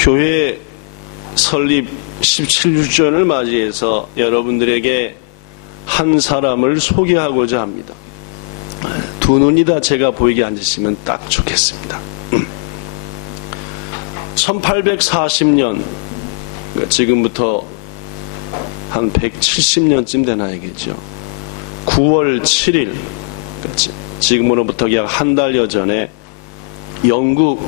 교회 설립 17주년을 맞이해서 여러분들에게 한 사람을 소개하고자 합니다. 두 눈이 다 제가 보이게 앉으시면 딱 좋겠습니다. 1840년, 지금부터 한 170년쯤 되나야겠죠. 9월 7일, 지금으로부터 약 한 달여 전에 영국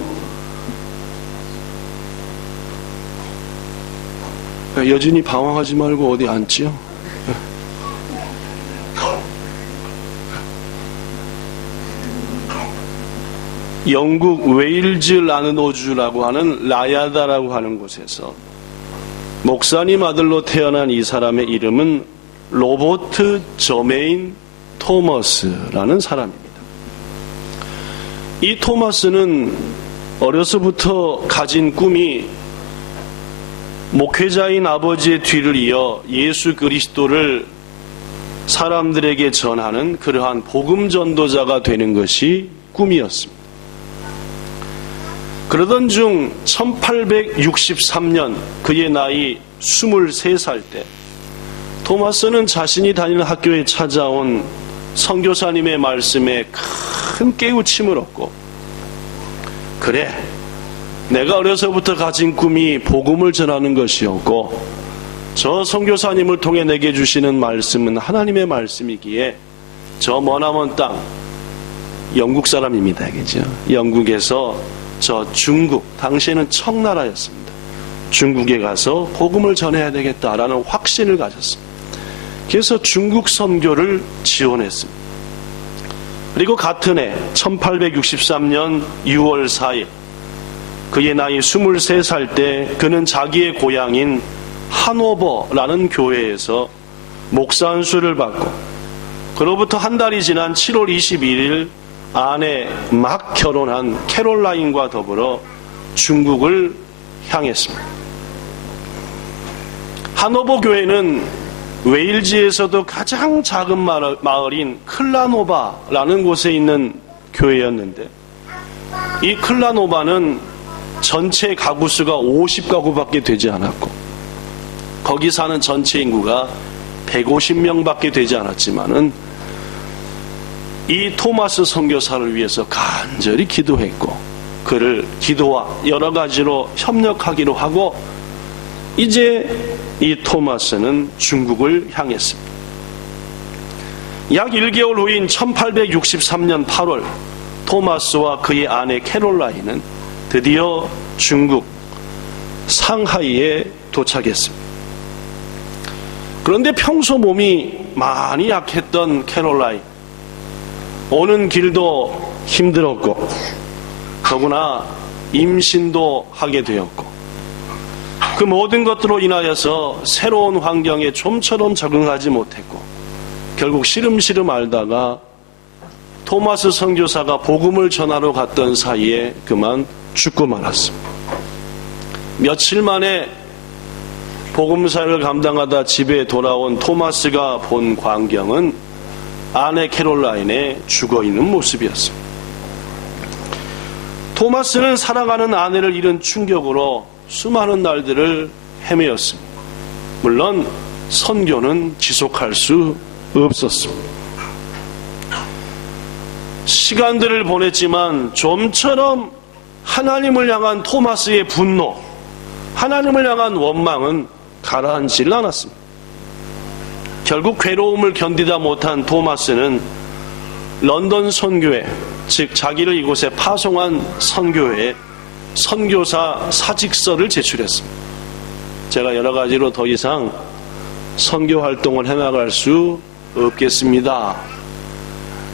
여진이 방황하지 말고 어디 앉지요? 영국 웨일즈 라느노주라고 하는 라야다라고 하는 곳에서 목사님 아들로 태어난 이 사람의 이름은 로버트 저메인 토머스라는 사람입니다. 이 토마스는 어려서부터 가진 꿈이 목회자인 아버지의 뒤를 이어 예수 그리스도를 사람들에게 전하는 그러한 복음 전도자가 되는 것이 꿈이었습니다. 그러던 중 1863년 그의 나이 23살 때 토마스는 자신이 다니는 학교에 찾아온 선교사님의 말씀에 큰 깨우침을 얻고, 그래, 내가 어려서부터 가진 꿈이 복음을 전하는 것이었고 저 선교사님을 통해 내게 주시는 말씀은 하나님의 말씀이기에 저 머나먼 땅, 영국 사람입니다, 그죠? 영국에서 저 중국, 당시에는 청나라였습니다. 중국에 가서 복음을 전해야 되겠다라는 확신을 가졌습니다. 그래서 중국 선교를 지원했습니다. 그리고 같은 해 1863년 6월 4일 그의 나이 23살 때 그는 자기의 고향인 하노버라는 교회에서 목사 안수를 받고, 그로부터 한 달이 지난 7월 21일 아내 막 결혼한 캐롤라인과 더불어 중국을 향했습니다. 하노버 교회는 웨일즈에서도 가장 작은 마을인 클라노바라는 곳에 있는 교회였는데, 이 클라노바는 전체 가구 수가 50가구밖에 되지 않았고 거기 사는 전체 인구가 150명밖에 되지 않았지만은 이 토마스 선교사를 위해서 간절히 기도했고 그를 기도와 여러 가지로 협력하기로 하고 이제 이 토마스는 중국을 향했습니다. 약 1개월 후인 1863년 8월 토마스와 그의 아내 캐롤라인은 드디어 중국 상하이에 도착했습니다. 그런데 평소 몸이 많이 약했던 캐롤라인, 오는 길도 힘들었고 더구나 임신도 하게 되었고 그 모든 것들로 인하여서 새로운 환경에 좀처럼 적응하지 못했고 결국 시름시름 앓다가 토마스 선교사가 복음을 전하러 갔던 사이에 그만 죽고 말았습니다. 며칠 만에 복음사를 감당하다 집에 돌아온 토마스가 본 광경은 아내 캐롤라인의 죽어있는 모습이었습니다. 토마스는 사랑하는 아내를 잃은 충격으로 수많은 날들을 헤매었습니다. 물론 선교는 지속할 수 없었습니다. 시간들을 보냈지만 좀처럼 하나님을 향한 토마스의 분노, 하나님을 향한 원망은 가라앉질 않았습니다. 결국 괴로움을 견디다 못한 토마스는 런던 선교회, 즉 자기를 이곳에 파송한 선교회에 선교사 사직서를 제출했습니다. 제가 여러 가지로 더 이상 선교 활동을 해나갈 수 없겠습니다.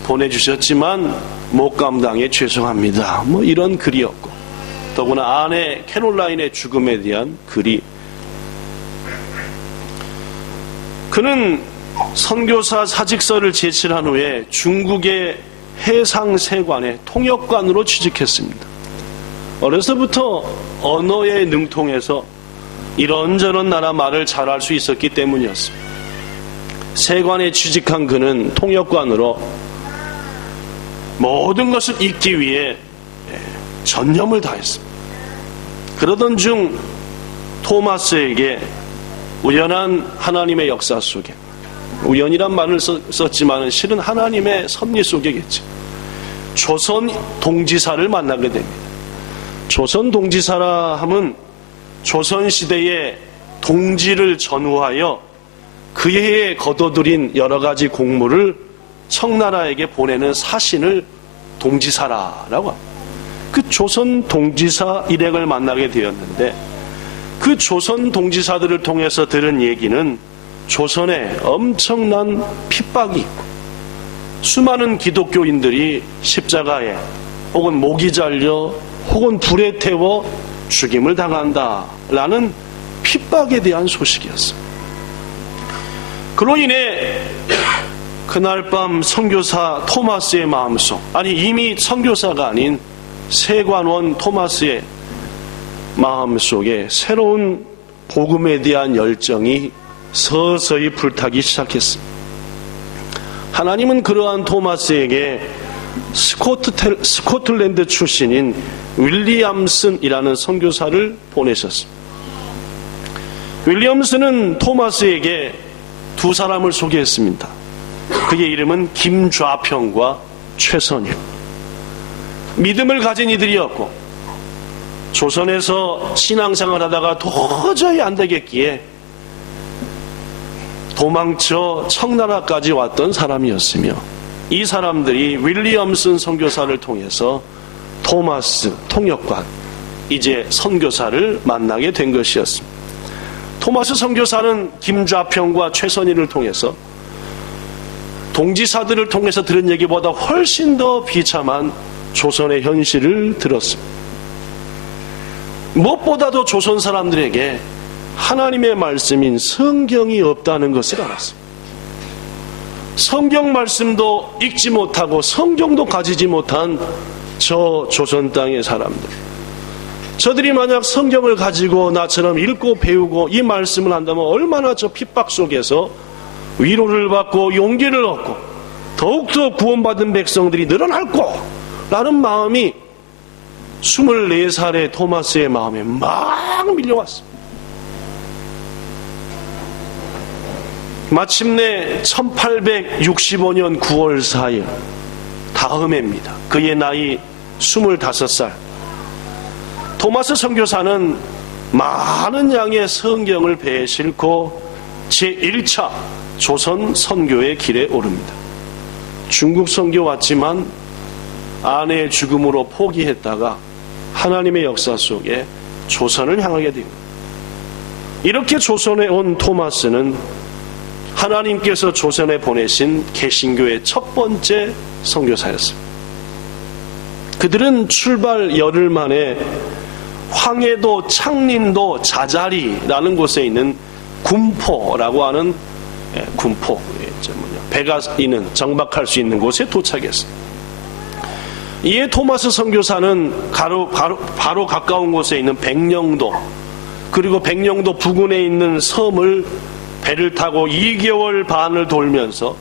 보내주셨지만 못 감당해 죄송합니다. 이런 글이었고, 더구나 아내 캐롤라인의 죽음에 대한 글이, 그는 선교사 사직서를 제출한 후에 중국의 해상세관의 통역관으로 취직했습니다. 어려서부터 언어에 능통해서 이런저런 나라 말을 잘할 수 있었기 때문이었습니다. 세관에 취직한 그는 통역관으로 모든 것을 읽기 위해 전념을 다했습니다. 그러던 중 토마스에게 우연한 하나님의 역사 속에, 우연이란 말을 썼지만 실은 하나님의 섭리 속에겠죠, 조선 동지사를 만나게 됩니다. 조선 동지사라 함은 조선시대의 동지를 전후하여 그 해에 거둬들인 여러 가지 공물을 청나라에게 보내는 사신을 동지사라라고 합니다. 그 조선 동지사 일행을 만나게 되었는데, 그 조선 동지사들을 통해서 들은 얘기는 조선에 엄청난 핍박이 있고 수많은 기독교인들이 십자가에 혹은 목이 잘려 혹은 불에 태워 죽임을 당한다라는 핍박에 대한 소식이었습니다. 그로 인해 그날 밤 선교사 토마스의 마음속, 아니 이미 선교사가 아닌 세관원 토마스의 마음속에 새로운 복음에 대한 열정이 서서히 불타기 시작했습니다. 하나님은 그러한 토마스에게 스코틀랜드 출신인 윌리엄슨이라는 선교사를 보내셨습니다. 윌리엄슨은 토마스에게 두 사람을 소개했습니다. 그의 이름은 김좌평과 최선일. 믿음을 가진 이들이었고 조선에서 신앙생활 하다가 도저히 안 되겠기에 도망쳐 청나라까지 왔던 사람이었으며, 이 사람들이 윌리엄슨 선교사를 통해서 토마스 통역관, 이제 선교사를 만나게 된 것이었습니다. 토마스 선교사는 김좌평과 최선희를 통해서 동지사들을 통해서 들은 얘기보다 훨씬 더 비참한 조선의 현실을 들었습니다. 무엇보다도 조선 사람들에게 하나님의 말씀인 성경이 없다는 것을 알았습니다. 성경 말씀도 읽지 못하고 성경도 가지지 못한 저 조선 땅의 사람들, 저들이 만약 성경을 가지고 나처럼 읽고 배우고 이 말씀을 한다면 얼마나 저 핍박 속에서 위로를 받고 용기를 얻고 더욱더 구원받은 백성들이 늘어날고 라는 마음이 24살의 토마스의 마음에 막 밀려왔습니다. 마침내 1865년 9월 4일 다음 해입니다. 그의 나이 25살. 토마스 선교사는 많은 양의 성경을 배에 싣고 제1차 조선 선교의 길에 오릅니다. 중국 선교 왔지만 아내의 죽음으로 포기했다가 하나님의 역사 속에 조선을 향하게 됩니다. 이렇게 조선에 온 토마스는 하나님께서 조선에 보내신 개신교의 첫 번째 선교사였습니다. 그들은 출발 열흘 만에 황해도 창린도 자자리라는 곳에 있는 군포라고 하는 군포, 배가 있는 정박할 수 있는 곳에 도착했습니다. 이에 토마스 선교사는 바로 가까운 곳에 있는 백령도, 그리고 백령도 부근에 있는 섬을 배를 타고 2개월 반을 돌면서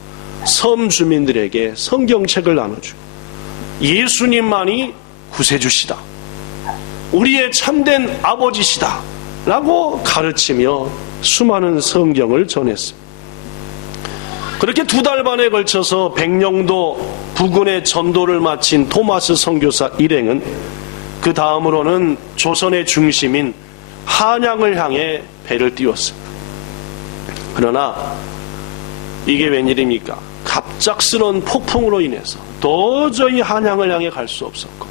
섬 주민들에게 성경책을 나눠주고 예수님만이 구세주시다, 우리의 참된 아버지시다 라고 가르치며 수많은 성경을 전했습니다. 그렇게 2달 반에 걸쳐서 백령도 부근의 전도를 마친 토마스 선교사 일행은 그 다음으로는 조선의 중심인 한양을 향해 배를 띄웠습니다. 그러나 이게 웬일입니까? 갑작스러운 폭풍으로 인해서 도저히 한양을 향해 갈 수 없었고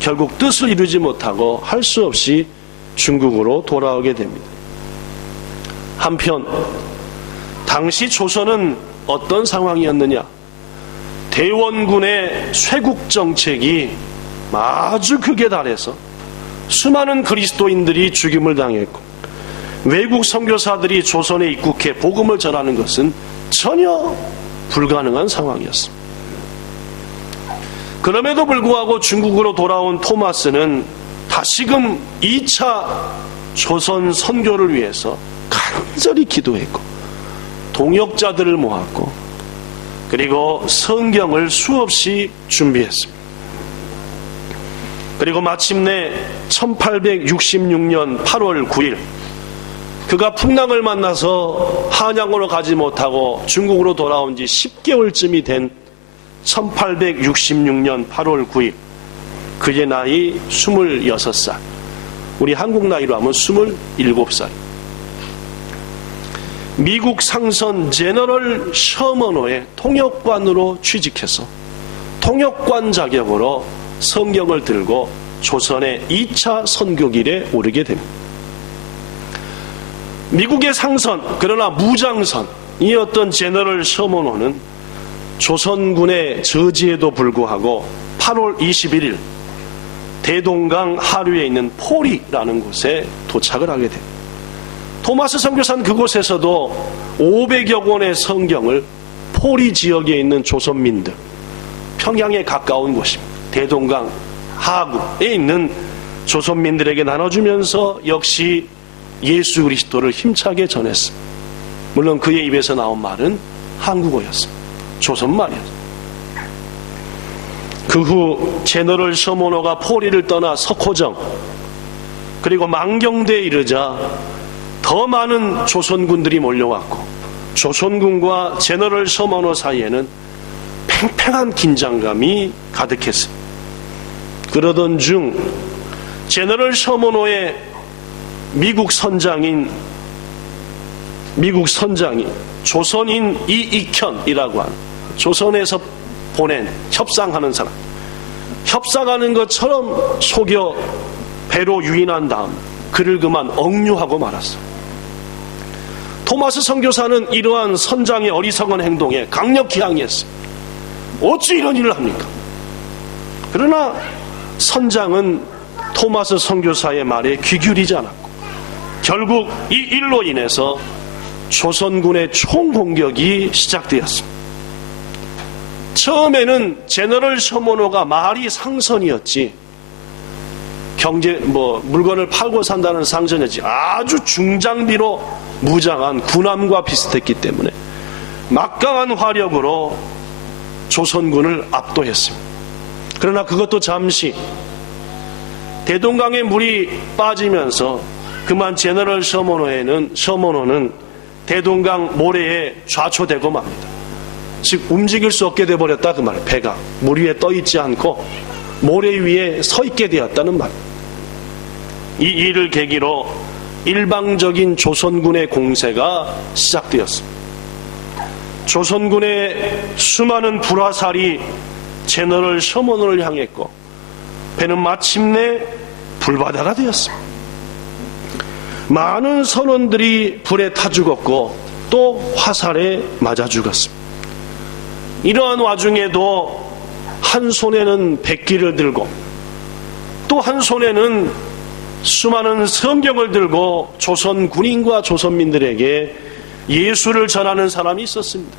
결국 뜻을 이루지 못하고 할 수 없이 중국으로 돌아오게 됩니다. 한편 당시 조선은 어떤 상황이었느냐? 대원군의 쇄국 정책이 아주 극에 달해서 수많은 그리스도인들이 죽임을 당했고 외국 선교사들이 조선에 입국해 복음을 전하는 것은 전혀 불가능한 상황이었습니다. 그럼에도 불구하고 중국으로 돌아온 토마스는 다시금 2차 조선 선교를 위해서 간절히 기도했고 동역자들을 모았고 그리고 성경을 수없이 준비했습니다. 그리고 마침내 1866년 8월 9일 그가 풍랑을 만나서 한양으로 가지 못하고 중국으로 돌아온 지 10개월쯤이 된 1866년 8월 9일 그의 나이 26살, 우리 한국 나이로 하면 27살. 미국 상선 제너럴 셔먼호의 통역관으로 취직해서 통역관 자격으로 성경을 들고 조선의 2차 선교길에 오르게 됩니다. 미국의 상선, 그러나 무장선이었던 제너럴 셔먼호는 조선군의 저지에도 불구하고 8월 21일 대동강 하류에 있는 포리라는 곳에 도착을 하게 됩니다. 토마스 선교사는 그곳에서도 500여 권의 성경을 포리 지역에 있는 조선민들, 평양에 가까운 곳입니다. 대동강 하구에 있는 조선민들에게 나눠주면서 역시 예수 그리스도를 힘차게 전했습니다. 물론 그의 입에서 나온 말은 한국어였습니다. 조선말이었습니다. 그 후 제너럴 셔먼호가 포리를 떠나 석호정 그리고 망경대에 이르자 더 많은 조선군들이 몰려왔고 조선군과 제너럴 셔먼호 사이에는 팽팽한 긴장감이 가득했습니다. 그러던 중 제너럴 셔먼호의 미국 선장이 조선인 이익현이라고 하는 조선에서 보낸 협상하는 사람, 협상하는 것처럼 속여 배로 유인한 다음 그를 그만 억류하고 말았어요. 토마스 선교사는 이러한 선장의 어리석은 행동에 강력히 항의했어요. 어찌 이런 일을 합니까? 그러나 선장은 토마스 선교사의 말에 귀 기울이지 않았고 결국 이 일로 인해서 조선군의 총공격이 시작되었습니다. 처음에는 제너럴 셔먼호가 말이 상선이었지 물건을 팔고 산다는 상선이었지 아주 중장비로 무장한 군함과 비슷했기 때문에 막강한 화력으로 조선군을 압도했습니다. 그러나 그것도 잠시 대동강에 물이 빠지면서 그만 제너럴 셔먼호는 대동강 모래에 좌초되고 맙니다. 즉 움직일 수 없게 돼버렸다 그 말이에요. 배가 물 위에 떠 있지 않고 모래 위에 서 있게 되었다는 말. 이 일을 계기로 일방적인 조선군의 공세가 시작되었습니다. 조선군의 수많은 불화살이 제너럴 셔먼호를 향했고 배는 마침내 불바다가 되었습니다. 많은 선원들이 불에 타 죽었고 또 화살에 맞아 죽었습니다. 이러한 와중에도 한 손에는 백기를 들고 또 한 손에는 수많은 성경을 들고 조선 군인과 조선민들에게 예수를 전하는 사람이 있었습니다.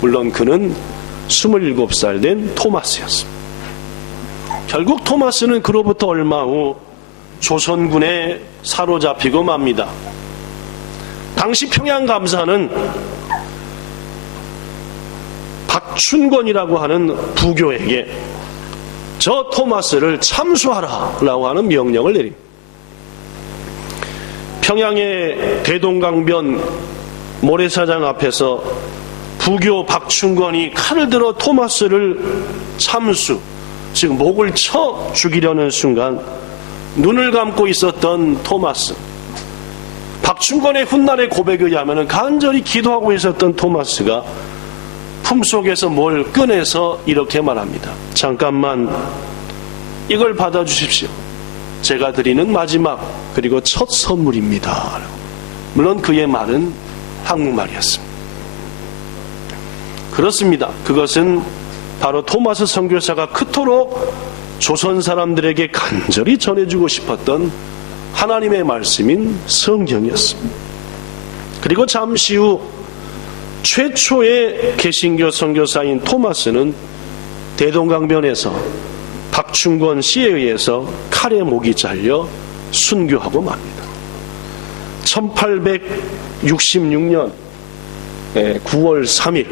물론 그는 27살 된 토마스였습니다. 결국 토마스는 그로부터 얼마 후 조선군에 사로잡히고 맙니다. 당시 평양감사는 박춘권이라고 하는 부교에게 저 토마스를 참수하라라고 하는 명령을 내립니다. 평양의 대동강변 모래사장 앞에서 부교 박춘권이 칼을 들어 토마스를 참수, 즉 목을 쳐 죽이려는 순간 눈을 감고 있었던 토마스, 박춘권의 훗날의 고백에 의하면 간절히 기도하고 있었던 토마스가 품속에서 뭘 꺼내서 이렇게 말합니다. 잠깐만 이걸 받아주십시오. 제가 드리는 마지막 그리고 첫 선물입니다. 물론 그의 말은 한국말이었습니다. 그렇습니다. 그것은 바로 토마스 선교사가 그토록 조선 사람들에게 간절히 전해주고 싶었던 하나님의 말씀인 성경이었습니다. 그리고 잠시 후 최초의 개신교 선교사인 토마스는 대동강변에서 박춘권 씨에 의해서 칼에 목이 잘려 순교하고 맙니다. 1866년 9월 3일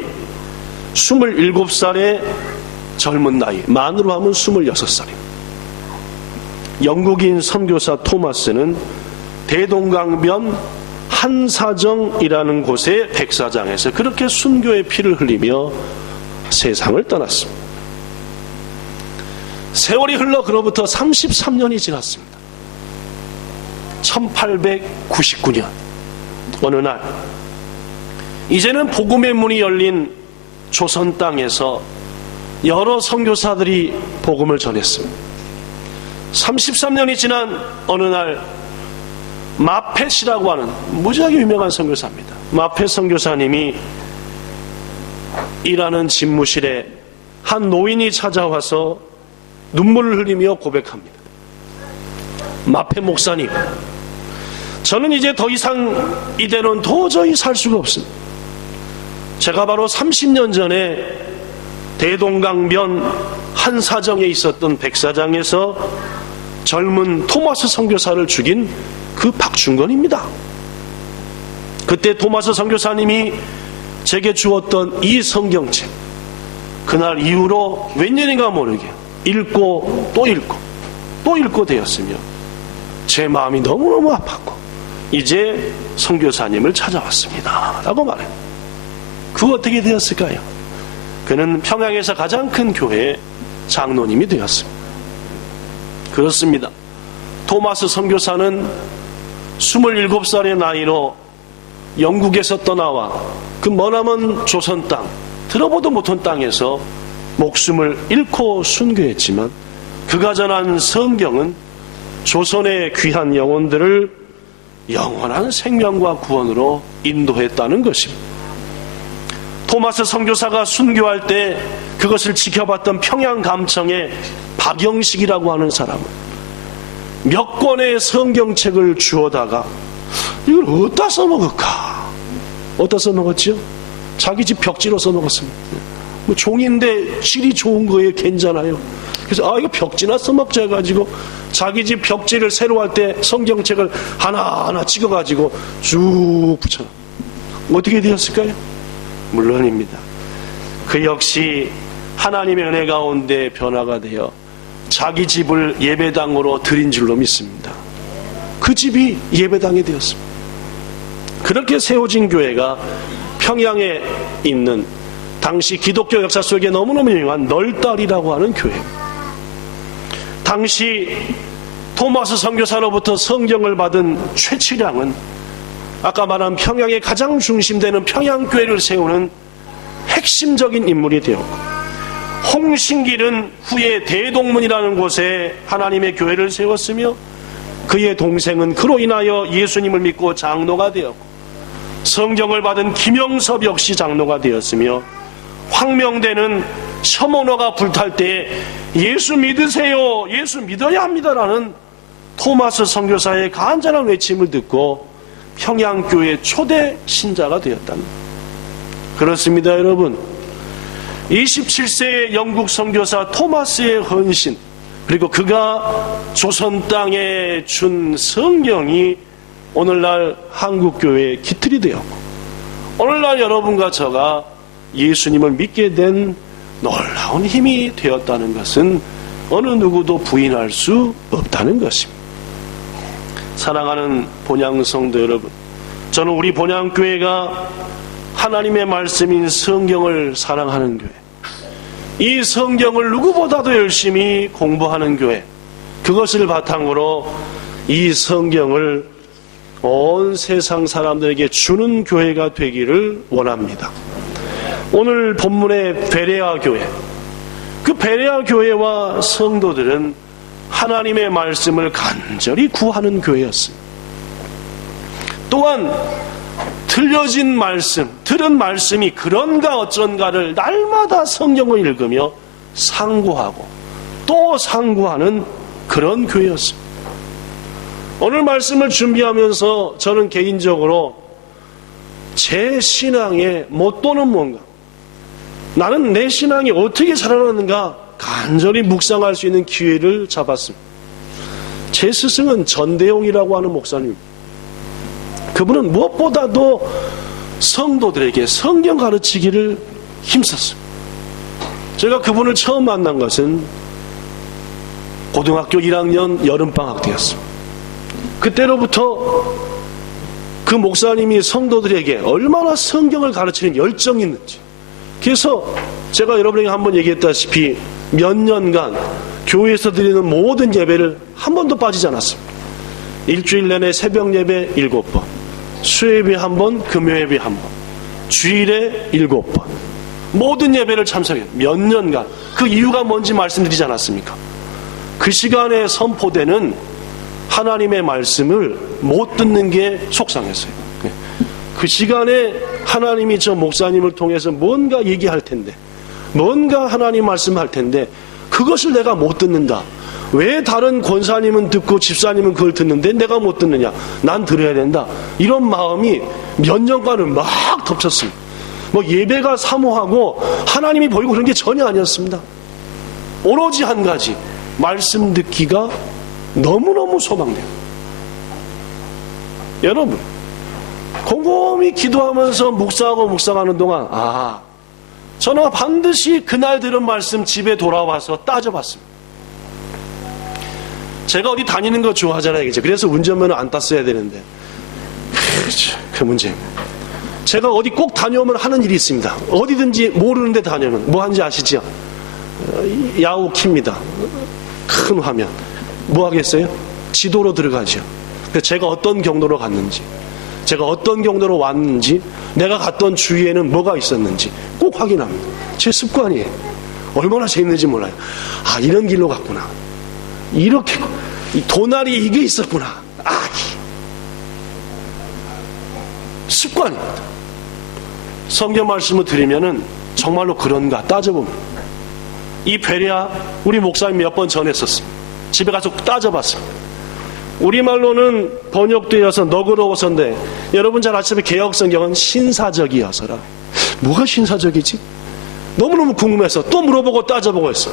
27살의 젊은 나이, 만으로 하면 26살입니다. 영국인 선교사 토마스는 대동강변 한사정이라는 곳의 백사장에서 그렇게 순교의 피를 흘리며 세상을 떠났습니다. 세월이 흘러 그로부터 33년이 지났습니다. 1899년 어느 날 이제는 복음의 문이 열린 조선 땅에서 여러 선교사들이 복음을 전했습니다. 33년이 지난 어느 날 마펫이라고 하는 무지하게 유명한 선교사입니다. 마펫 선교사님이 일하는 집무실에 한 노인이 찾아와서 눈물을 흘리며 고백합니다. 마펫 목사님, 저는 이제 더 이상 이대로는 도저히 살 수가 없습니다. 제가 바로 30년 전에 대동강변 한사정에 있었던 백사장에서 젊은 토마스 선교사를 죽인 그 박충건입니다. 그때 토마스 선교사님이 제게 주었던 이 성경책, 그날 이후로 몇 년인가 모르게 읽고 또 읽고 또 읽고 되었으며 제 마음이 너무너무 아팠고 이제 선교사님을 찾아왔습니다 라고 말해요. 그 어떻게 되었을까요? 그는 평양에서 가장 큰 교회의 장로님이 되었습니다. 그렇습니다. 토마스 선교사는 27살의 나이로 영국에서 떠나와 그 머나먼 조선 땅, 들어보도 못한 땅에서 목숨을 잃고 순교했지만 그가 전한 성경은 조선의 귀한 영혼들을 영원한 생명과 구원으로 인도했다는 것입니다. 토마스 선교사가 순교할 때 그것을 지켜봤던 평양감청의 박영식이라고 하는 사람은 몇 권의 성경책을 주워다가 이걸 어디다 써먹을까? 어디다 써먹었죠? 자기 집 벽지로 써먹었습니다. 뭐 종인데 질이 좋은 거에 괜찮아요. 그래서 이거 벽지나 써먹자 해가지고 자기 집 벽지를 새로 할 때 성경책을 하나하나 찍어가지고 쭉 붙여. 어떻게 되었을까요? 물론입니다. 그 역시 하나님의 은혜 가운데 변화가 되어 자기 집을 예배당으로 드린 줄로 믿습니다. 그 집이 예배당이 되었습니다. 그렇게 세워진 교회가 평양에 있는 당시 기독교 역사 속에 너무너무 유명한 널달이라고 하는 교회입니다. 당시 토마스 선교사로부터 성경을 받은 최치량은 아까 말한 평양의 가장 중심되는 평양교회를 세우는 핵심적인 인물이 되었고, 홍신길은 후에 대동문이라는 곳에 하나님의 교회를 세웠으며 그의 동생은 그로 인하여 예수님을 믿고 장로가 되었고, 성경을 받은 김영섭 역시 장로가 되었으며, 황명대는 첨언어가 불탈 때 예수 믿으세요, 예수 믿어야 합니다라는 토마스 선교사의 간절한 외침을 듣고 평양교회 초대 신자가 되었답니다. 그렇습니다, 여러분. 27세의 영국 선교사 토마스의 헌신, 그리고 그가 조선 땅에 준 성경이 오늘날 한국교회의 기틀이 되었고, 오늘날 여러분과 저가 예수님을 믿게 된 놀라운 힘이 되었다는 것은 어느 누구도 부인할 수 없다는 것입니다. 사랑하는 본향성도 여러분, 저는 우리 본향교회가 하나님의 말씀인 성경을 사랑하는 교회, 이 성경을 누구보다도 열심히 공부하는 교회, 그것을 바탕으로 이 성경을 온 세상 사람들에게 주는 교회가 되기를 원합니다. 오늘 본문의 베레아 교회, 그 베레아 교회와 성도들은 하나님의 말씀을 간절히 구하는 교회였습니다. 또한 들려진 말씀, 들은 말씀이 그런가 어쩐가를 날마다 성경을 읽으며 상고하고 또 상고하는 그런 교회였습니다. 오늘 말씀을 준비하면서 저는 개인적으로 제 신앙의 모토는 뭔가, 나는 내 신앙이 어떻게 살아났는가 간절히 묵상할 수 있는 기회를 잡았습니다. 제 스승은 전대용이라고 하는 목사님입니다. 그분은 무엇보다도 성도들에게 성경 가르치기를 힘썼습니다. 제가 그분을 처음 만난 것은 고등학교 1학년 여름방학 때였습니다. 그때로부터 그 목사님이 성도들에게 얼마나 성경을 가르치는 열정이 있는지, 그래서 제가 여러분에게 한번 얘기했다시피 몇 년간 교회에서 드리는 모든 예배를 한 번도 빠지지 않았습니다. 일주일 내내 새벽 예배 7번, 수요예배 1번, 금요예배 1번, 주일에 7번, 모든 예배를 참석해요. 몇 년간. 그 이유가 뭔지 말씀드리지 않았습니까? 그 시간에 선포되는 하나님의 말씀을 못 듣는 게 속상했어요. 그 시간에 하나님이 저 목사님을 통해서 뭔가 얘기할 텐데, 뭔가 하나님 말씀할 텐데 그것을 내가 못 듣는다. 왜 다른 권사님은 듣고 집사님은 그걸 듣는데 내가 못 듣느냐? 난 들어야 된다. 이런 마음이 몇 년간은 막 덮쳤습니다. 뭐 예배가 사모하고 하나님이 보이고 그런 게 전혀 아니었습니다. 오로지 한 가지, 말씀 듣기가 너무너무 소망돼요. 여러분, 곰곰이 기도하면서 묵상하는 동안 저는 반드시 그날 들은 말씀 집에 돌아와서 따져봤습니다. 제가 어디 다니는 거 좋아하잖아요. 그죠? 그래서 운전면허 안 땄어야 되는데 그 문제입니다. 제가 어디 꼭 다녀오면 하는 일이 있습니다. 어디든지 모르는데 다녀오면 뭐 하는지 아시죠? 야후 킵니다. 큰 화면. 뭐 하겠어요? 지도로 들어가죠. 제가 어떤 경로로 갔는지, 제가 어떤 경로로 왔는지, 내가 갔던 주위에는 뭐가 있었는지 꼭 확인합니다. 제 습관이에요. 얼마나 재밌는지 몰라요. 이런 길로 갔구나. 이렇게 도나리에 이게 있었구나. 습관입니다. 성경 말씀을 드리면은 정말로 그런가 따져봅니다. 이 베레아 우리 목사님 몇 번 전했었습니다. 집에 가서 따져봤습니다. 우리말로는 번역되어서 너그러워서인데 여러분 잘 아시다시피 개혁성경은 신사적이어서라. 뭐가 신사적이지? 너무너무 궁금해서 또 물어보고 따져보고 했어.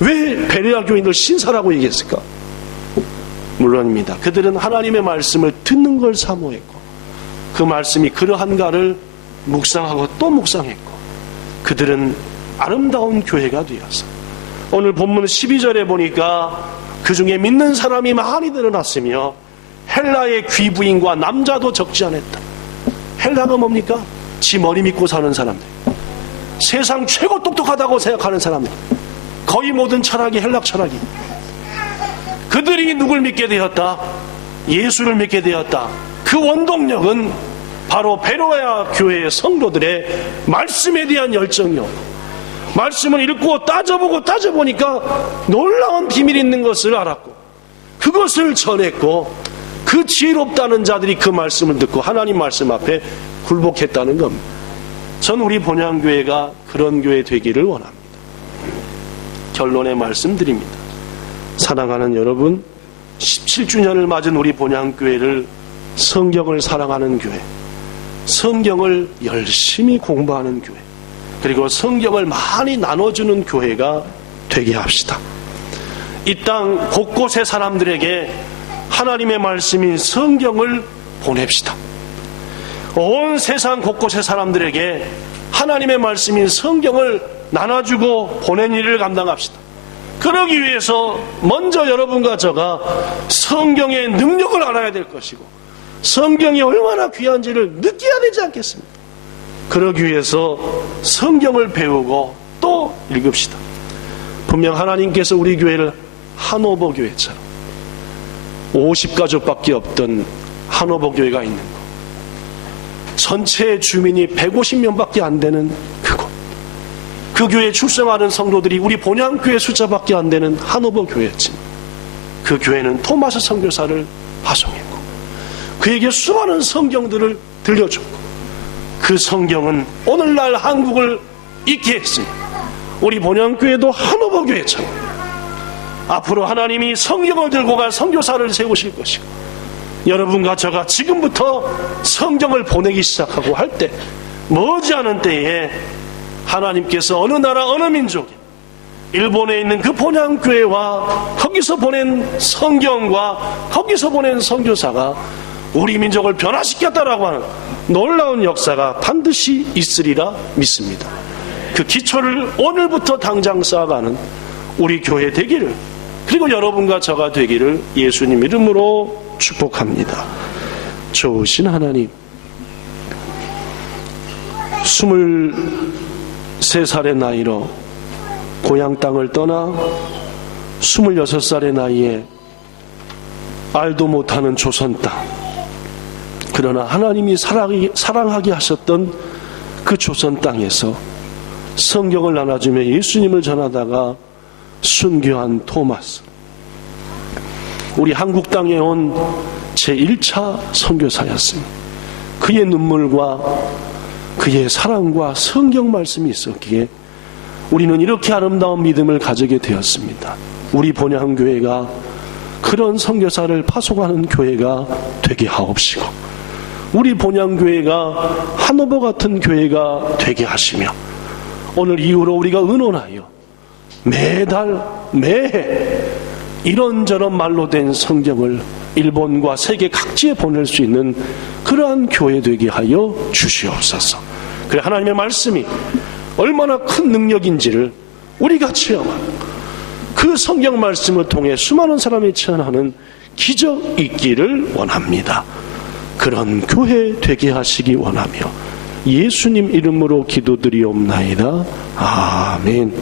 왜 베레아 교인들 신사라고 얘기했을까? 물론입니다. 그들은 하나님의 말씀을 듣는 걸 사모했고 그 말씀이 그러한가를 묵상하고 또 묵상했고 그들은 아름다운 교회가 되었어. 오늘 본문 12절에 보니까 그 중에 믿는 사람이 많이 늘어났으며 헬라의 귀부인과 남자도 적지 않았다. 헬라가 뭡니까? 지 머리 믿고 사는 사람들, 세상 최고 똑똑하다고 생각하는 사람들, 거의 모든 철학이 헬락 철학이. 그들이 누굴 믿게 되었다? 예수를 믿게 되었다. 그 원동력은 바로 베로야 교회의 성도들의 말씀에 대한 열정이었고, 말씀을 읽고 따져보니까 놀라운 비밀이 있는 것을 알았고 그것을 전했고 그 지혜롭다는 자들이 그 말씀을 듣고 하나님 말씀 앞에 굴복했다는 겁니다. 전 우리 본향교회가 그런 교회 되기를 원합니다. 결론의 말씀드립니다. 사랑하는 여러분, 17주년을 맞은 우리 본향교회를 성경을 사랑하는 교회, 성경을 열심히 공부하는 교회, 그리고 성경을 많이 나눠주는 교회가 되게 합시다. 이 땅 곳곳의 사람들에게 하나님의 말씀인 성경을 보냅시다. 온 세상 곳곳의 사람들에게 하나님의 말씀인 성경을 나눠주고 보낸 일을 감당합시다. 그러기 위해서 먼저 여러분과 저가 성경의 능력을 알아야 될 것이고 성경이 얼마나 귀한지를 느껴야 되지 않겠습니까? 그러기 위해서 성경을 배우고 또 읽읍시다. 분명 하나님께서 우리 교회를 한오버 교회처럼 50가족밖에 없던 한오버 교회가 있는 곳, 전체 주민이 150명밖에 안 되는 그곳, 그 교회에 출생하는 성도들이 우리 본향교회 숫자밖에 안 되는 한오버 교회였지만 그 교회는 토마스 선교사를 파송했고 그에게 수많은 성경들을 들려줬고 그 성경은 오늘날 한국을 있게 했습니다. 우리 본향교회도 한오버 교회처럼 앞으로 하나님이 성경을 들고 갈 선교사를 세우실 것이고 여러분과 저가 지금부터 성경을 보내기 시작하고 할 때 머지않은 때에 하나님께서 어느 나라 어느 민족에 일본에 있는 그 본향교회와 거기서 보낸 성경과 거기서 보낸 선교사가 우리 민족을 변화시켰다라고 하는 놀라운 역사가 반드시 있으리라 믿습니다. 그 기초를 오늘부터 당장 쌓아가는 우리 교회 되기를 그리고 여러분과 저가 되기를 예수님 이름으로 축복합니다. 좋으신 하나님, 23살의 나이로 고향 땅을 떠나 26살의 나이에 알도 못하는 조선 땅, 그러나 하나님이 사랑하게 하셨던 그 조선 땅에서 성경을 나눠주며 예수님을 전하다가 순교한 토마스, 우리 한국 땅에 온 제1차 선교사였습니다. 그의 눈물과 그의 사랑과 성경 말씀이 있었기에 우리는 이렇게 아름다운 믿음을 가지게 되었습니다. 우리 본향교회가 그런 선교사를 파송하는 교회가 되게 하옵시고, 우리 본향교회가 하노버 같은 교회가 되게 하시며, 오늘 이후로 우리가 의논하여 매달 매해 이런저런 말로 된 성경을 일본과 세계 각지에 보낼 수 있는 그러한 교회 되게 하여 주시옵소서. 그래, 하나님의 말씀이 얼마나 큰 능력인지를 우리가 체험하고 그 성경 말씀을 통해 수많은 사람이 체험하는 기적 있기를 원합니다. 그런 교회 되게 하시기 원하며 예수님 이름으로 기도드리옵나이다. 아멘.